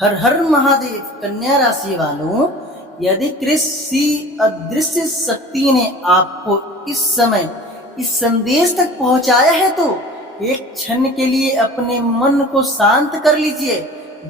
हर हर महादेव। कन्या राशि वालों, यदि किसी अदृश्य शक्ति ने आपको इस समय इस संदेश तक पहुंचाया है तो एक क्षण के लिए अपने मन को शांत कर लीजिए।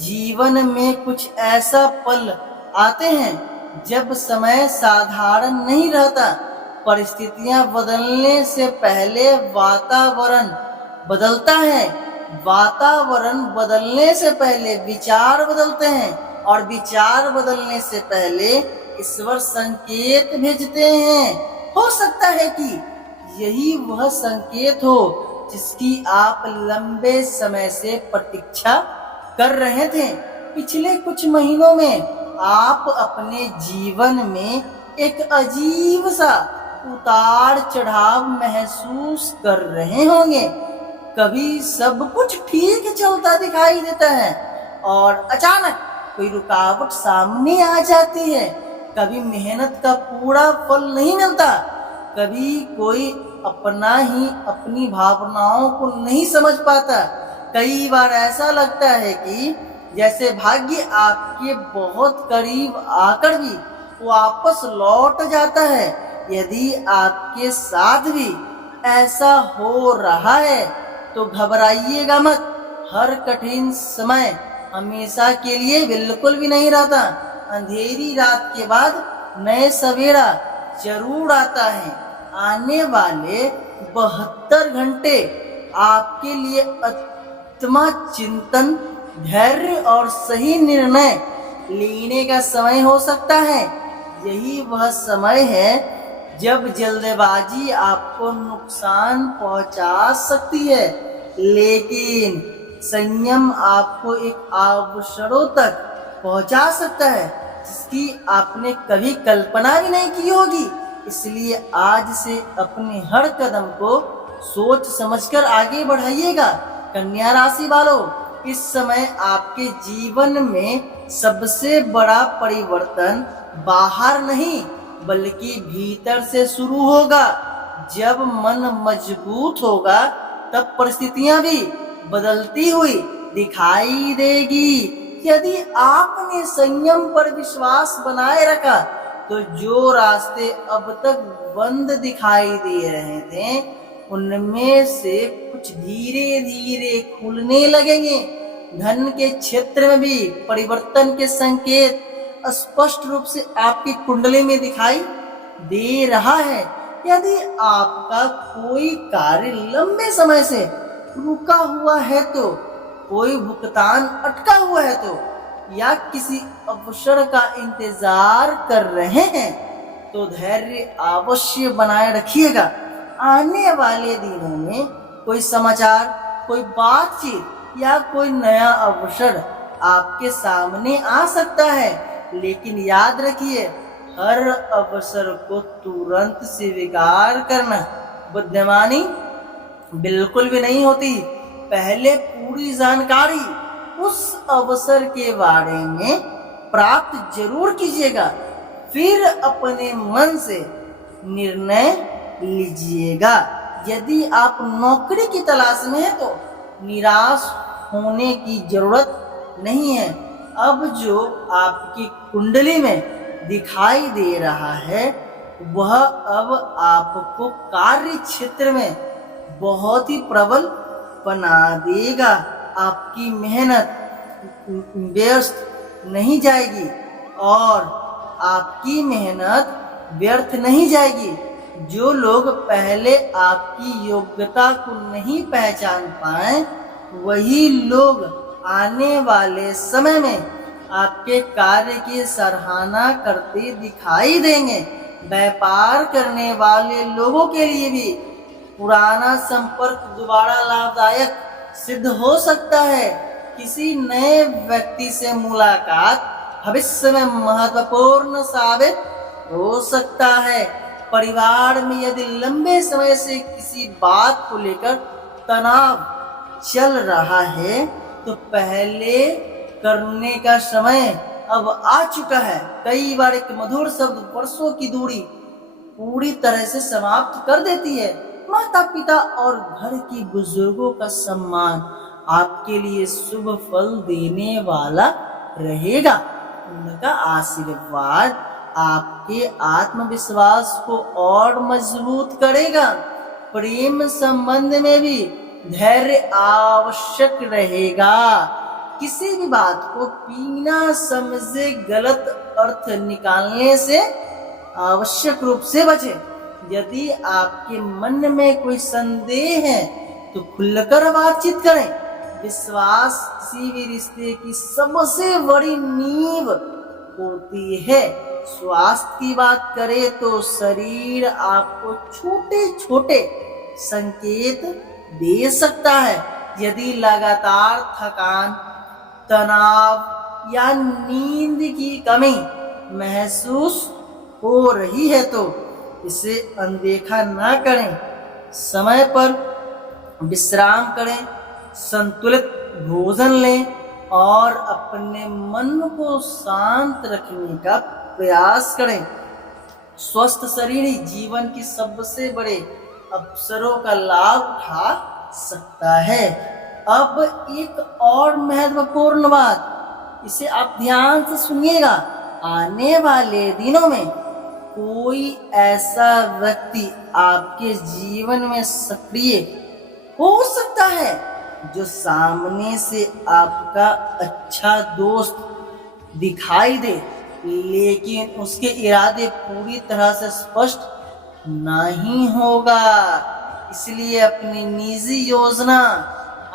जीवन में कुछ ऐसा पल आते हैं जब समय साधारण नहीं रहता। परिस्थितियां बदलने से पहले वातावरण बदलता है। वातावरण बदलने से पहले विचार बदलते हैं और विचार बदलने से पहले ईश्वर संकेत भेजते हैं। हो सकता है कि यही वह संकेत हो जिसकी आप लंबे समय से प्रतीक्षा कर रहे थे। पिछले कुछ महीनों में आप अपने जीवन में एक अजीब सा उतार चढ़ाव महसूस कर रहे होंगे। कभी सब कुछ ठीक चलता दिखाई देता है और अचानक कोई रुकावट सामने आ जाती है। कभी मेहनत का पूरा फल नहीं मिलता। कभी कोई अपना ही अपनी भावनाओं को नहीं समझ पाता। कई बार ऐसा लगता है कि जैसे भाग्य आपके बहुत करीब आकर भी वापस लौट जाता है। यदि आपके साथ भी ऐसा हो रहा है तो घबराइएगा मत। हर कठिन समय हमेशा के लिए बिल्कुल भी नहीं रहता। अंधेरी रात के बाद नए सवेरा जरूर आता है। आने वाले 72 घंटे आपके लिए आत्मा चिंतन, धैर्य और सही निर्णय लेने का समय हो सकता है। यही वह समय है जब जल्दबाजी आपको नुकसान पहुंचा सकती है, लेकिन संयम आपको एक अवसरों तक पहुंचा सकता है जिसकी आपने कभी कल्पना भी नहीं की होगी। इसलिए आज से अपने हर कदम को सोच समझकर आगे बढ़ाइएगा। कन्या राशि वालों, इस समय आपके जीवन में सबसे बड़ा परिवर्तन बाहर नहीं बल्कि भीतर से शुरू होगा। जब मन मजबूत होगा तब परिस्थितियां भी बदलती हुई दिखाई देगी। यदि आपने संयम पर विश्वास बनाए रखा तो जो रास्ते अब तक बंद दिखाई दे रहे थे उनमें से कुछ धीरे धीरे खुलने लगेंगे। धन के क्षेत्र में भी परिवर्तन के संकेत स्पष्ट रूप से आपकी कुंडली में दिखाई दे रहा है। यदि आपका कोई कार्य लंबे समय से रुका हुआ है तो, कोई भुगतान अटका हुआ है तो, या किसी अवसर का इंतजार कर रहे हैं तो धैर्य अवश्य बनाए रखिएगा। आने वाले दिनों में कोई समाचार, कोई बातचीत या कोई नया अवसर आपके सामने आ सकता है, लेकिन याद रखिए हर अवसर को तुरंत स्वीकार करना बुद्धिमानी बिल्कुल भी नहीं होती। पहले पूरी जानकारी उस अवसर के बारे में प्राप्त जरूर कीजिएगा, फिर अपने मन से निर्णय लीजिएगा। यदि आप नौकरी की तलाश में हैं तो निराश होने की जरूरत नहीं है। अब जो आपकी कुंडली में दिखाई दे रहा है वह अब आपको कार्य क्षेत्र में बहुत ही प्रबल बना देगा। आपकी मेहनत व्यर्थ नहीं जाएगी और आपकी मेहनत व्यर्थ नहीं जाएगी। जो लोग पहले आपकी योग्यता को नहीं पहचान पाए वही लोग आने वाले समय में आपके कार्य की सराहना करते दिखाई देंगे। व्यापार करने वाले लोगों के लिए भी पुराना संपर्क दोबारा लाभदायक सिद्ध हो सकता है। किसी नए व्यक्ति से मुलाकात भविष्य में महत्वपूर्ण साबित हो सकता है। परिवार में यदि लंबे समय से किसी बात को लेकर तनाव चल रहा है तो पहले करने का समय अब आ चुका है। कई बार एक मधुर शब्द वर्षों की दूरी पूरी तरह से समाप्त कर देती है। माता पिता और घर की बुजुर्गों का सम्मान आपके लिए शुभ फल देने वाला रहेगा। उनका आशीर्वाद आपके आत्मविश्वास को और मजबूत करेगा। प्रेम संबंध में भी धैर्य आवश्यक रहेगा। किसी भी बात को बिना समझे गलत अर्थ निकालने से आवश्यक रूप से बचे। यदि आपके मन में कोई संदेह है तो खुलकर बातचीत करें। विश्वास किसी भी रिश्ते की सबसे बड़ी नींव होती है। स्वास्थ्य की बात करें तो शरीर आपको छोटे छोटे संकेत दे सकता है। यदि लगातार थकान, तनाव या नींद की कमी महसूस हो रही है तो इसे अनदेखा ना करें। समय पर विश्राम करें, संतुलित भोजन लें और अपने मन को शांत रखने का प्रयास करें। स्वस्थ शरीर ही जीवन की सबसे बड़े अवसरों का लाभ उठा सकता है। अब एक और महत्वपूर्ण बात, इसे आप ध्यान से सुनिएगा। आने वाले दिनों में कोई ऐसा व्यक्ति आपके जीवन में सक्रिय हो सकता है जो सामने से आपका अच्छा दोस्त दिखाई दे, लेकिन उसके इरादे पूरी तरह से स्पष्ट नहीं होगा। इसलिए अपनी निजी योजना,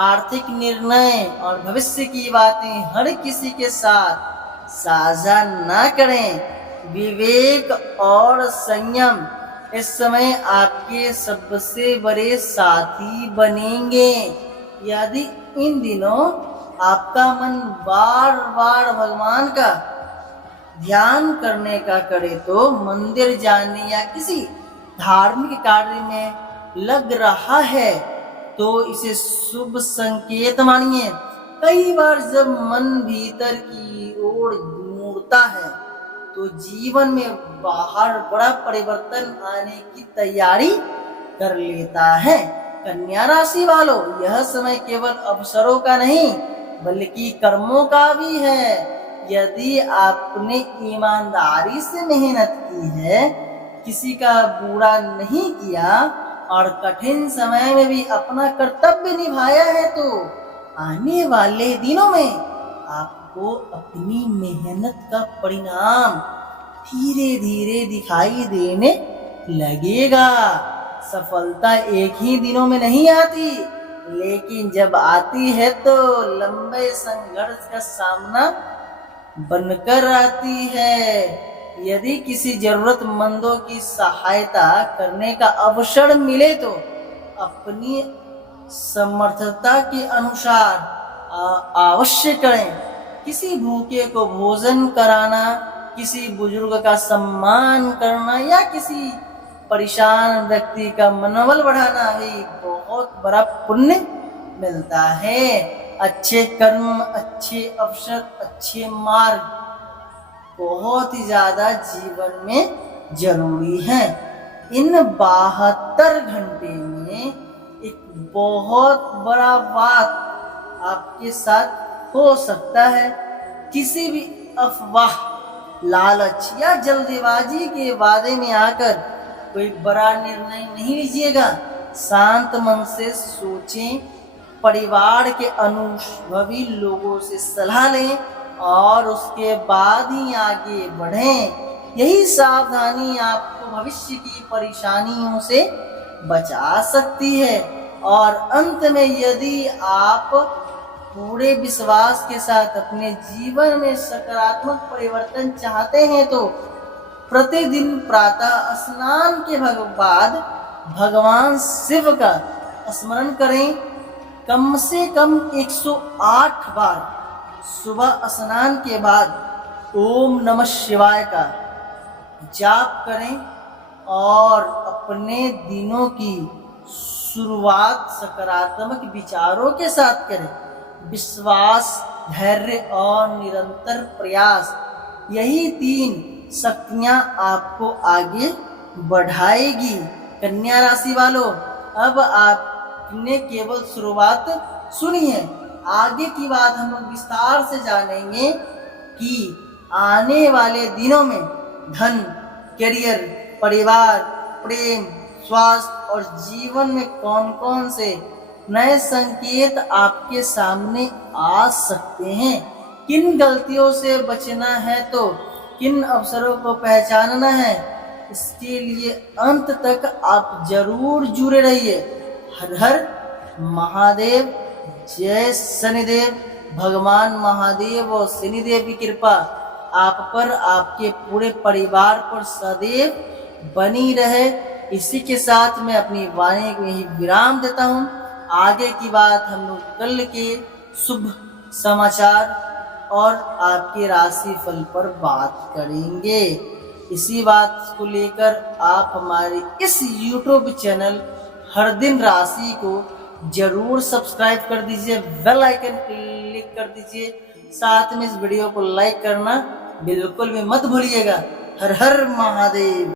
आर्थिक निर्णय और भविष्य की बातें हर किसी के साथ साझा ना करें। विवेक और संयम इस समय आपके सबसे बड़े साथी बनेंगे। यदि इन दिनों आपका मन बार बार भगवान का ध्यान करने का करे तो मंदिर जाने या किसी धार्मिक कार्य में लग रहा है तो इसे शुभ संकेत मानिए। कई बार जब मन भीतर की ओर मुड़ता है तो जीवन में बाहर बड़ा परिवर्तन आने की तैयारी कर लेता है। कन्या राशि वालों, यह समय केवल अवसरों का नहीं बल्कि कर्मों का भी है। यदि आपने ईमानदारी से मेहनत की है, किसी का बुरा नहीं किया और कठिन समय में भी अपना कर्तव्य निभाया है तो आने वाले दिनों में आपको अपनी मेहनत का परिणाम धीरे धीरे दिखाई देने लगेगा। सफलता एक ही दिनों में नहीं आती, लेकिन जब आती है तो लंबे संघर्ष का सामना बनकर आती है। यदि किसी जरूरतमंदों की सहायता करने का अवसर मिले तो अपनी समर्थता के अनुसार अवश्य करें। किसी भूखे को भोजन कराना, किसी बुजुर्ग का सम्मान करना या किसी परेशान व्यक्ति का मनोबल बढ़ाना भी बहुत बड़ा पुण्य मिलता है। अच्छे कर्म, अच्छे अवसर, अच्छे मार्ग बहुत ही ज्यादा जीवन में जरूरी है। इन 72 घंटे में एक बहुत बड़ा बात आपके साथ हो सकता है। किसी भी अफवाह, लालच या जल्दीबाजी के वादे में आकर कोई बड़ा निर्णय नहीं लीजिएगा। शांत मन से सोचें, परिवार के अनुभवी लोगों से सलाह लें और उसके बाद ही आगे बढ़ें। यही सावधानी आपको भविष्य की परेशानियों से बचा सकती है। और अंत में यदि आप पूरे विश्वास के साथ अपने जीवन में सकारात्मक परिवर्तन चाहते हैं तो प्रतिदिन प्रातः स्नान के बाद भगवान शिव का स्मरण करें। कम से कम 108 बार सुबह स्नान के बाद ओम नमः शिवाय का जाप करें और अपने दिनों की शुरुआत सकारात्मक विचारों के साथ करें। विश्वास, धैर्य और निरंतर प्रयास, यही 3 शक्तियां आपको आगे बढ़ाएगी। कन्या राशि वालों, अब आपने केवल शुरुआत सुनी है, आगे की बात हम लोग विस्तार से जानेंगे कि आने वाले दिनों में धन, करियर, परिवार, प्रेम, स्वास्थ्य और जीवन में कौन कौन से नए संकेत आपके सामने आ सकते हैं, किन गलतियों से बचना है तो किन अवसरों को पहचानना है, इसके लिए अंत तक आप जरूर जुड़े रहिए। हर हर महादेव। जय शनिदेव। भगवान महादेव और शनिदेव की कृपा आप पर, आपके पूरे परिवार पर सदैव बनी रहे। इसी के साथ मैं अपनी वाणी को यही विराम देता हूँ। आगे की बात हम लोग कल के शुभ समाचार और आपके राशि फल पर बात करेंगे। इसी बात को लेकर आप हमारे इस YouTube चैनल हर दिन राशि को जरूर सब्सक्राइब कर दीजिए, बेल आइकन क्लिक कर दीजिए, साथ में इस वीडियो को लाइक करना बिल्कुल भी मत भूलिएगा। हर हर महादेव।